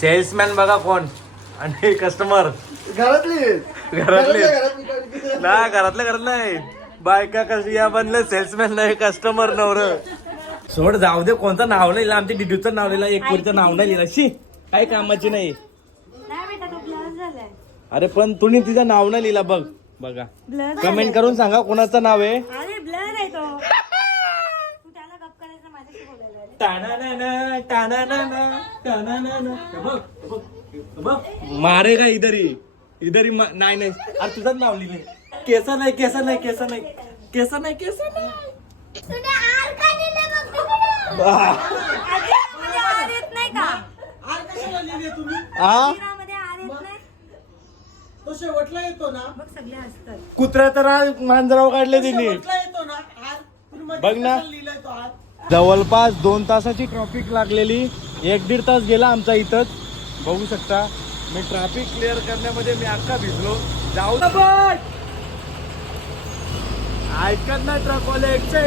Salesman बघा कोण आणि कस्टमर. घरातली. घरातले. घरातली ना घरातल्या घरात नाही. बायका कशी या बनले सेल्समॅन नाही कस्टमर नवर. सोड जाऊ दे कोणतं नाव नाही लिहिलं आमच्या डिड्यूचं नाव लिहिलं एक पोरीचं नाव नाही लिहिलं. शी काही कामाची नाही. नाही अरे पण तुम्ही तिचं नाव नाही लिहिलं बघ. बघा. कमेंट करून सांगा कोणाचं नाव आहे. टाणानाना, टाणानाना, टाणानाना. हे हे हे इधरी? इधरी मा- नाही नाही. अरे तुझंच नाव लिहिले केसा नाही केसा नाही केसा नाही. केसा नाही केसा नाही. तुला आर का लिहिलंय बघ तिकडं? अरे, मध्ये आर येत नाही का? आर कशाला लिहिले तुम्ही? आ? मध्ये आर येत नाही? तो शेवटला येतो ना? बघ सगळे हसतात. कुत्रा तर मांजराव काढले तिने. बघ ना. जवळपास दोन तासाची ट्रॉफिक लागलेली. एक दीड तास गेला आमचा इथंच. बघू शकता. मी ट्रॅफिक क्लिअर करण्यामध्ये मी अख्खा भिजलो. जाऊ ऐकत ना ट्रकवाले एकशे